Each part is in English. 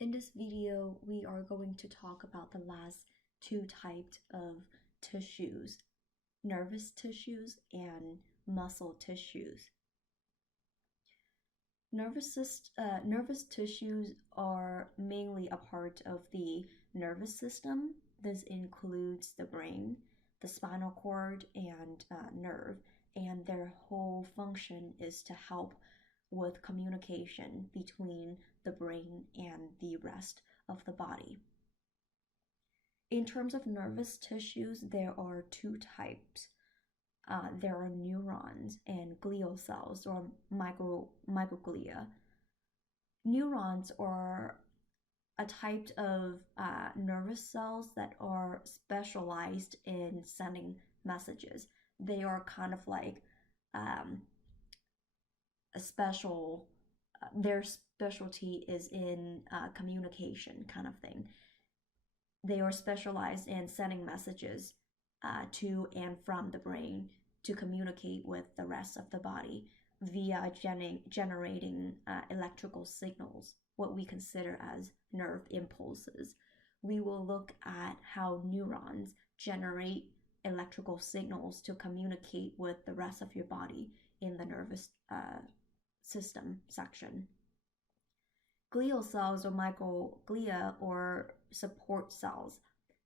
In this video, we are going to talk about the last two types of tissues, nervous tissues and muscle tissues. Nervous tissues are mainly a part of the nervous system. This includes the brain, the spinal cord, and nerve, and their whole function is to help with communication between the brain and the rest of the body. In terms of nervous tissues, there are two types. There are neurons and glial cells or microglia. Neurons are a type of nervous cells that are specialized in sending messages. They are kind of like a special, their specialty is in communication kind of thing. They are specialized in sending messages to and from the brain to communicate with the rest of the body via generating electrical signals, what we consider as nerve impulses. We will look at how neurons generate electrical signals to communicate with the rest of your body in the nervous system section. Glial cells or microglia or support cells,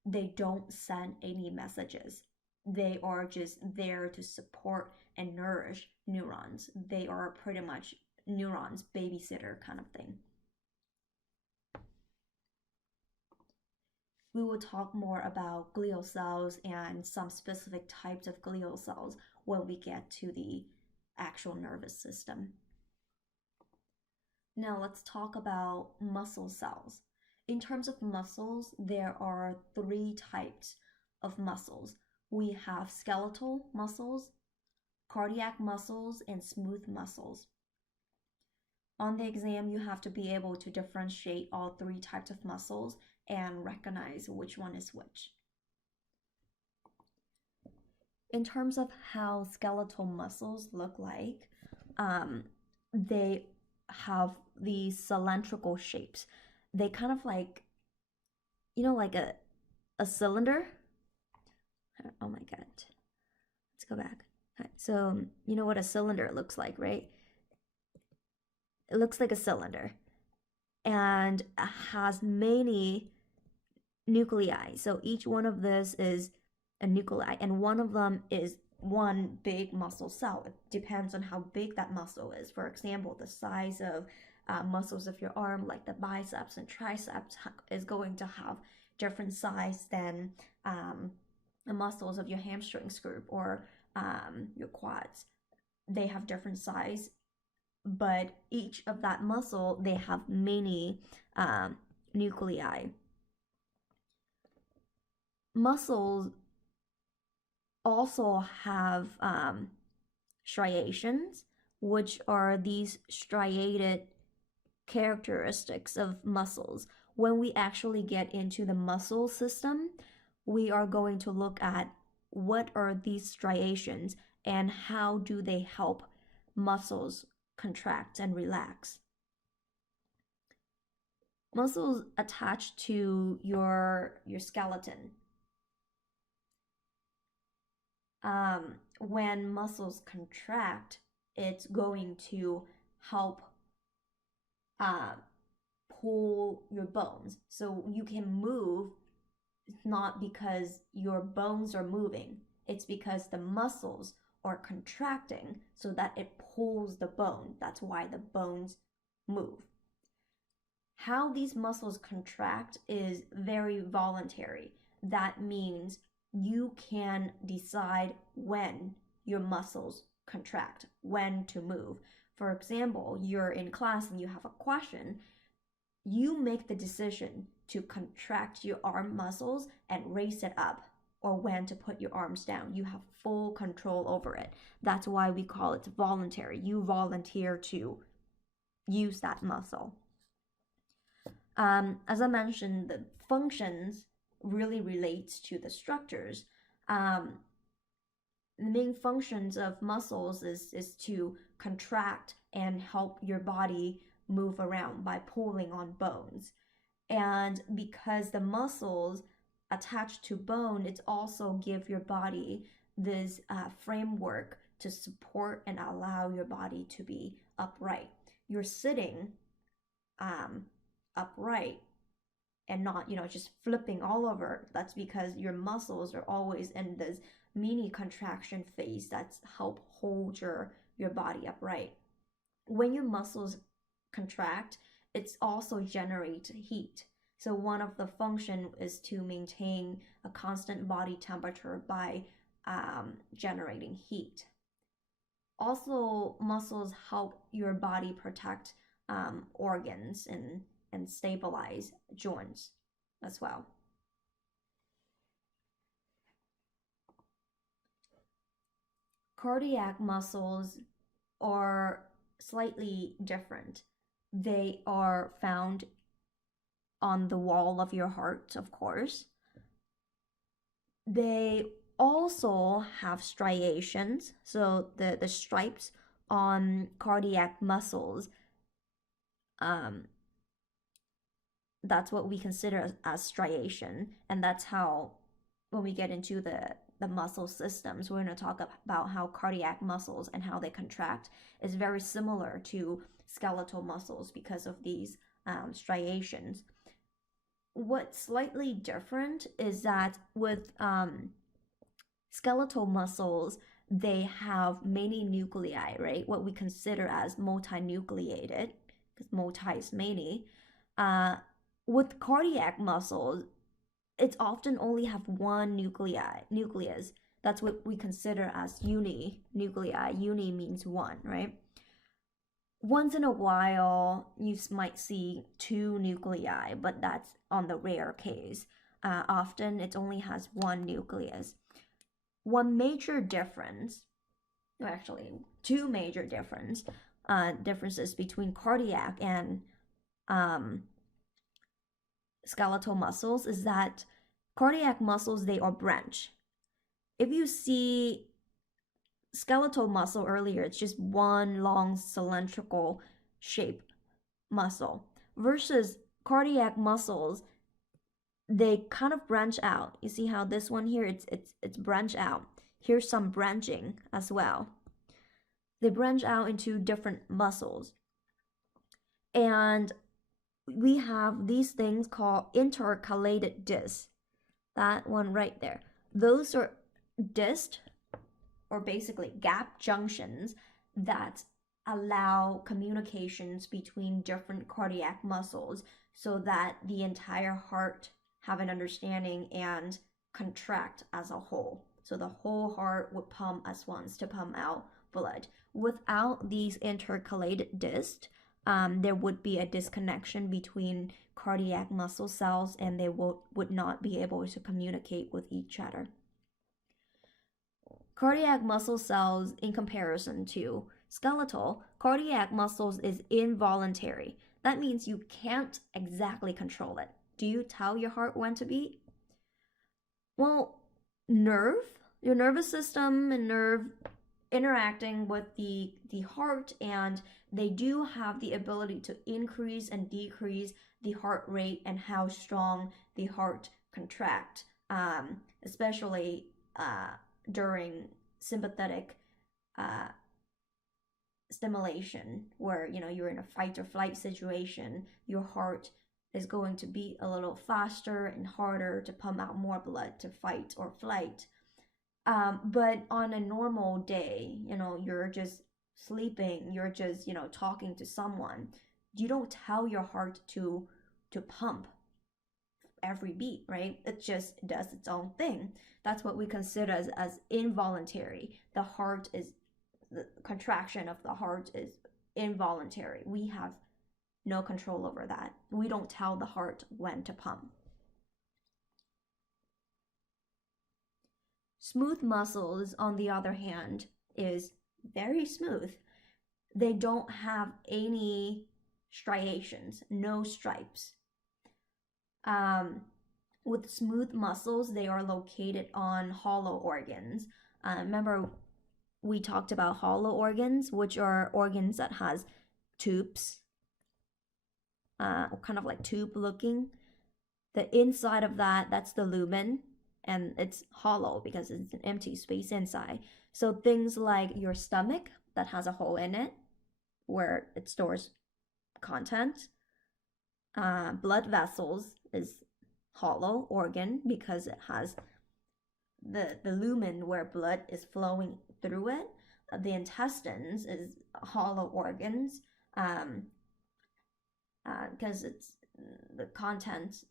they don't send any messages. They are just there to support and nourish neurons. They are pretty much neurons babysitter kind of thing. We will talk more about glial cells and some specific types of glial cells when we get to the actual nervous system. Now let's talk about muscle cells. In terms of muscles, there are three types of muscles. We have skeletal muscles, cardiac muscles, and smooth muscles. On the exam, you have to be able to differentiate all three types of muscles and recognize which one is which. In terms of how skeletal muscles look like, they have these cylindrical shapes. They kind of like, like a cylinder. Oh my God. Let's go back. So, you know what a cylinder looks like, right? It looks like a cylinder and has many nuclei. So each one of this is a nuclei, and one of them is one big muscle cell. It depends on how big that muscle is. For example, the size of muscles of your arm, like the biceps and triceps, is going to have different size than the muscles of your hamstrings group or your quads. They have different size, but each of that muscle, they have many nuclei. Muscles also have striations, which are these striated characteristics of muscles. When we actually get into the muscle system, we are going to look at what are these striations and how do they help muscles contract and relax. Muscles attach to your skeleton. When muscles contract, it's going to help pull your bones. So you can move not because your bones are moving, it's because the muscles are contracting so that it pulls the bone. That's why the bones move. How these muscles contract is very voluntary. That means you can decide when your muscles contract, when to move. For example, you're in class and you have a question. You make the decision to contract your arm muscles and raise it up, or when to put your arms down. You have full control over it. That's why we call it voluntary. You volunteer to use that muscle. As I mentioned, the functions really relates to the structures. The main functions of muscles is to contract and help your body move around by pulling on bones. And because the muscles attached to bone, it also give your body this framework to support and allow your body to be upright. You're sitting upright and not, just flipping all over. That's because your muscles are always in this mini contraction phase that's help hold your body upright. When your muscles contract, it's also generate heat. So one of the function is to maintain a constant body temperature by generating heat. Also, muscles help your body protect organs and stabilize joints as well. Cardiac muscles are slightly different. They are found on the wall of your heart, of course. They also have striations, so the stripes on cardiac muscles, that's what we consider as striation, and that's how, when we get into the muscle systems, we're going to talk about how cardiac muscles and how they contract is very similar to skeletal muscles because of these striations. What's slightly different is that with skeletal muscles, they have many nuclei, right? What we consider as multinucleated, because multi is many. With cardiac muscles, it's often only have one nucleus. That's what we consider as uninuclei. Uni means one, right? Once in a while, you might see two nuclei, but that's on the rare case. Often it only has one nucleus. One major difference, or actually two major differences between cardiac and skeletal muscles is that cardiac muscles, they are branch. If you see skeletal muscle earlier, it's just one long cylindrical shape muscle, versus cardiac muscles, they kind of branch out. You see how this one here, it's branch out. Here's some branching as well. They branch out into different muscles. And we have these things called intercalated discs. That one right there. Those are discs, or basically gap junctions, that allow communications between different cardiac muscles so that the entire heart have an understanding and contract as a whole. So the whole heart would pump as once to pump out blood. Without these intercalated discs, there would be a disconnection between cardiac muscle cells, and they would not be able to communicate with each other. Cardiac muscle cells, in comparison to skeletal, cardiac muscles is involuntary. That means you can't exactly control it. Do you tell your heart when to beat? Well, your nervous system and nerve interacting with the heart, and they do have the ability to increase and decrease the heart rate and how strong the heart contract, especially during sympathetic stimulation, where you're in a fight or flight situation. Your heart is going to beat a little faster and harder to pump out more blood to fight or flight. But on a normal day, you're just sleeping, you're just, talking to someone, you don't tell your heart to pump every beat, right? It just does its own thing. That's what we consider as involuntary. The contraction of the heart is involuntary. We have no control over that. We don't tell the heart when to pump. Smooth muscles, on the other hand, is very smooth. They don't have any striations, no stripes. With smooth muscles, they are located on hollow organs. Remember, we talked about hollow organs, which are organs that has tubes, kind of like tube looking. The inside of that, that's the lumen, and it's hollow because it's an empty space inside. So things like your stomach that has a hole in it where it stores content. Blood vessels is hollow organ because it has the lumen where blood is flowing through it. The intestines is hollow organs because it's the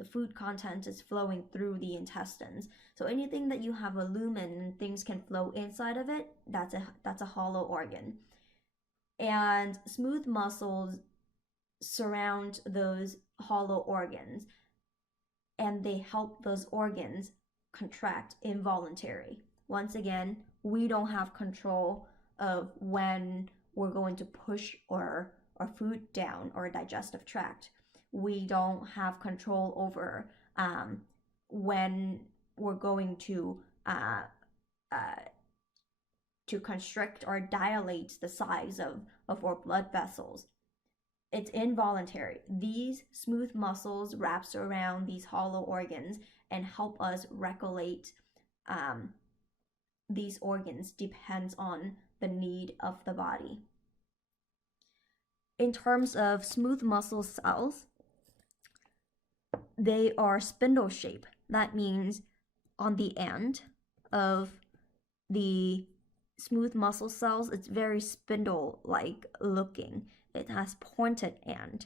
food content is flowing through the intestines. So anything that you have a lumen and things can flow inside of it, that's a hollow organ. And smooth muscles surround those hollow organs, and they help those organs contract involuntary. Once again, we don't have control of when we're going to push our food down our digestive tract. We don't have control over when we're going to constrict or dilate the size of our blood vessels. It's involuntary. These smooth muscles wraps around these hollow organs and help us regulate these organs depends on the need of the body. In terms of smooth muscle cells, they are spindle shape. That means on the end of the smooth muscle cells, it's very spindle-like looking. It has pointed end.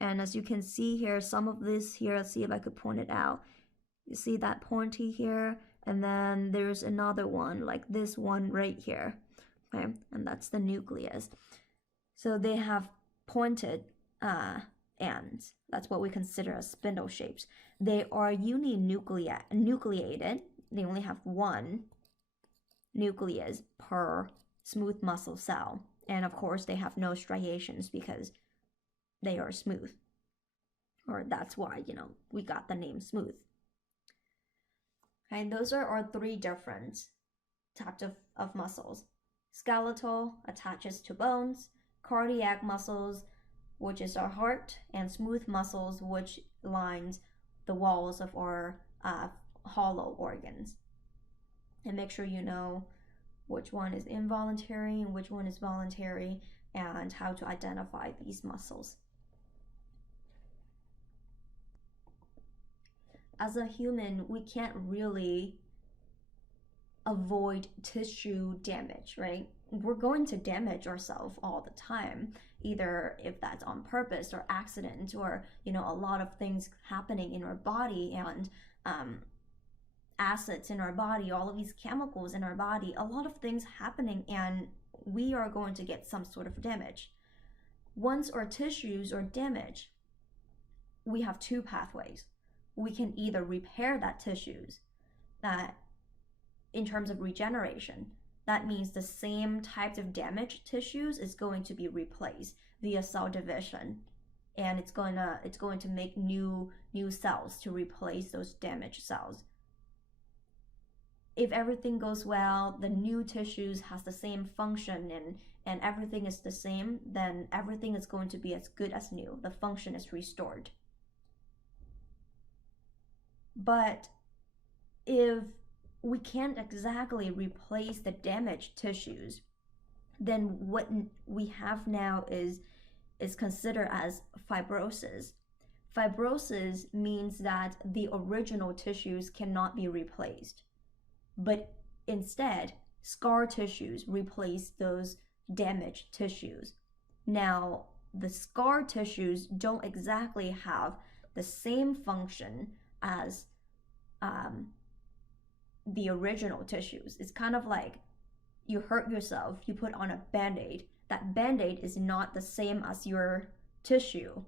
And as you can see here, some of this here, let's see if I could point it out. You see that pointy here, and then there's another one, like this one right here, okay? And that's the nucleus. So they have pointed ends. That's what we consider as spindle shapes. They are uninucleated. They only have one nucleus per smooth muscle cell. And of course, they have no striations because they are smooth. Or that's why, we got the name smooth. Okay, those are our three different types of muscles. Skeletal attaches to bones, cardiac muscles, which is our heart, and smooth muscles, which lines the walls of our hollow organs. And make sure you know which one is involuntary and which one is voluntary, and how to identify these muscles. As a human, we can't really avoid tissue damage, right? We're going to damage ourselves all the time, either if that's on purpose or accident, or a lot of things happening in our body, and acids in our body, all of these chemicals in our body, a lot of things happening, and we are going to get some sort of damage. Once our tissues are damaged, we have two pathways. We can either repair that tissues, that in terms of regeneration, that means the same types of damaged tissues is going to be replaced via cell division, and it's going to make new cells to replace those damaged cells. If everything goes well, the new tissues has the same function, and everything is the same, then everything is going to be as good as new. The function is restored. But if we can't exactly replace the damaged tissues, then what we have now is considered as fibrosis. Fibrosis means that the original tissues cannot be replaced, but instead scar tissues replace those damaged tissues. Now, the scar tissues don't exactly have the same function as the original tissues. It's kind of like you hurt yourself, you put on a band-aid. That band-aid is not the same as your tissue.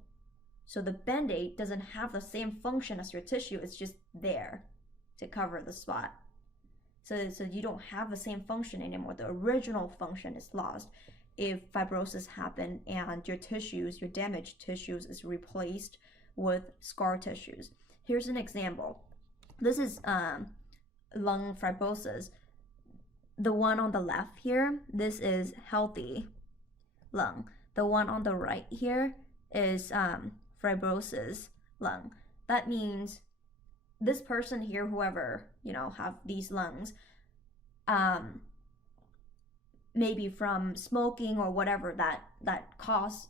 So the band-aid doesn't have the same function as your tissue, it's just there to cover the spot. So you don't have the same function anymore. The original function is lost if fibrosis happened and your tissues, your damaged tissues, is replaced with scar tissues. Here's an example. This is lung fibrosis. The one on the left here, this is healthy lung. The one on the right here is fibrosis lung. That means this person here, whoever, have these lungs, um, maybe from smoking or whatever that cause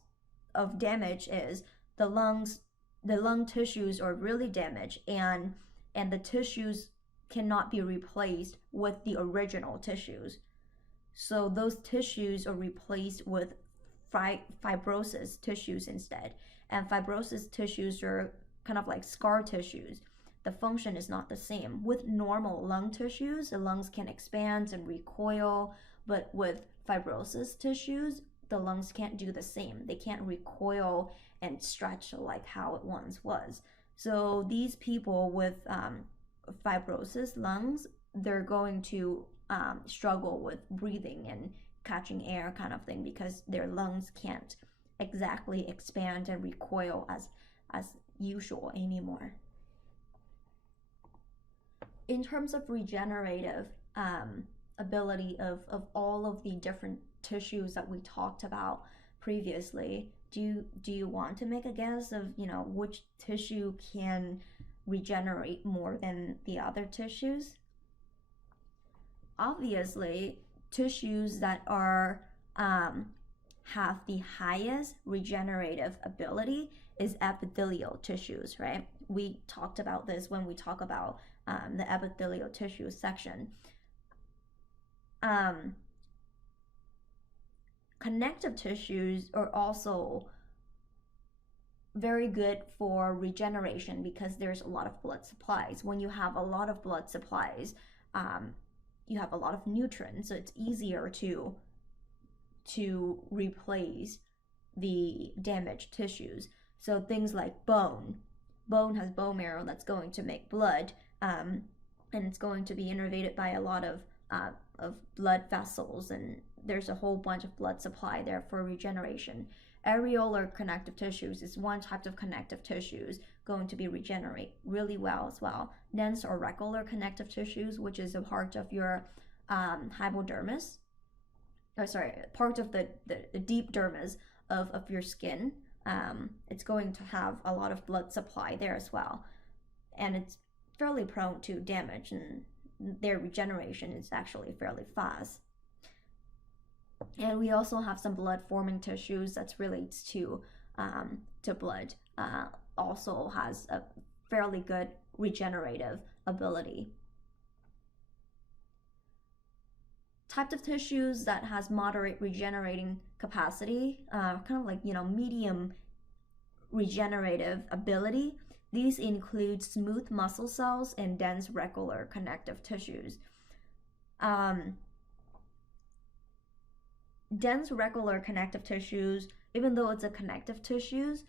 of damage is, the lung tissues are really damaged, and the tissues cannot be replaced with the original tissues. So those tissues are replaced with fibrosis tissues instead. And fibrosis tissues are kind of like scar tissues. The function is not the same. With normal lung tissues, the lungs can expand and recoil, but with fibrosis tissues, the lungs can't do the same. They can't recoil and stretch like how it once was. So these people with fibrosis lungs, they're going to struggle with breathing and catching air kind of thing, because their lungs can't exactly expand and recoil as usual anymore. In terms of regenerative ability of all of the different tissues that we talked about previously, do you want to make a guess of which tissue can regenerate more than the other tissues? Obviously, tissues that are have the highest regenerative ability is epithelial tissues, right? We talked about this when we talk about the epithelial tissue section. Connective tissues are also very good for regeneration because there's a lot of blood supplies. When you have a lot of blood supplies, you have a lot of nutrients, so it's easier to replace the damaged tissues. So things like bone has bone marrow that's going to make blood, and it's going to be innervated by a lot of blood vessels, and there's a whole bunch of blood supply there for regeneration. Areolar connective tissues is one type of connective tissues going to be regenerate really well as well. Dense auricular connective tissues, which is a part of your hypodermis, part of the deep dermis of your skin. It's going to have a lot of blood supply there as well, and it's fairly prone to damage, and their regeneration is actually fairly fast. And we also have some blood forming tissues that relates to blood. Also has a fairly good regenerative ability. Types of tissues that has moderate regenerating capacity, kind of like medium regenerative ability. These include smooth muscle cells and dense regular connective tissues. Dense regular connective tissues, even though it's a connective tissues,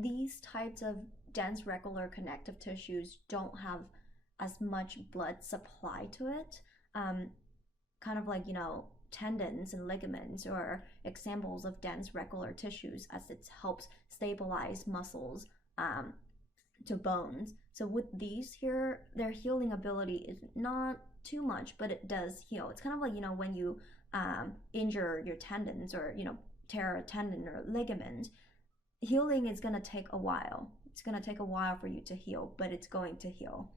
these types of dense regular connective tissues don't have as much blood supply to it. Kind of like tendons and ligaments are examples of dense regular tissues, as it helps stabilize muscles to bones. So with these here, their healing ability is not too much, but it does heal. It's kind of like when you injure your tendons, or tear a tendon or ligament. Healing is going to take a while. It's going to take a while for you to heal, but it's going to heal.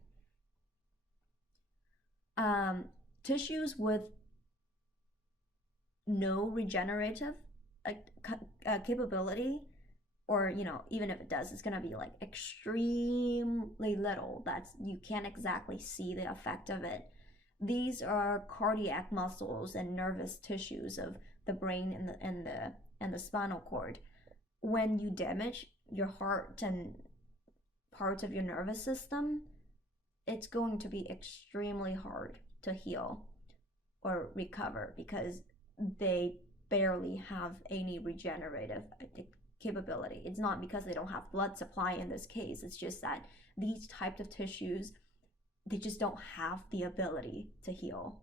Tissues with no regenerative capability, or even if it does, it's going to be like extremely little, that's you can't exactly see the effect of it. These are cardiac muscles and nervous tissues of the brain and the spinal cord. When you damage your heart and parts of your nervous system, it's going to be extremely hard to heal or recover, because they barely have any regenerative capability. It's not because they don't have blood supply in this case, it's just that these types of tissues, they just don't have the ability to heal.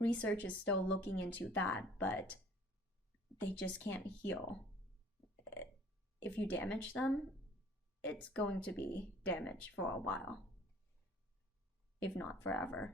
Research is still looking into that, but they just can't heal. If you damage them, it's going to be damaged for a while, if not forever.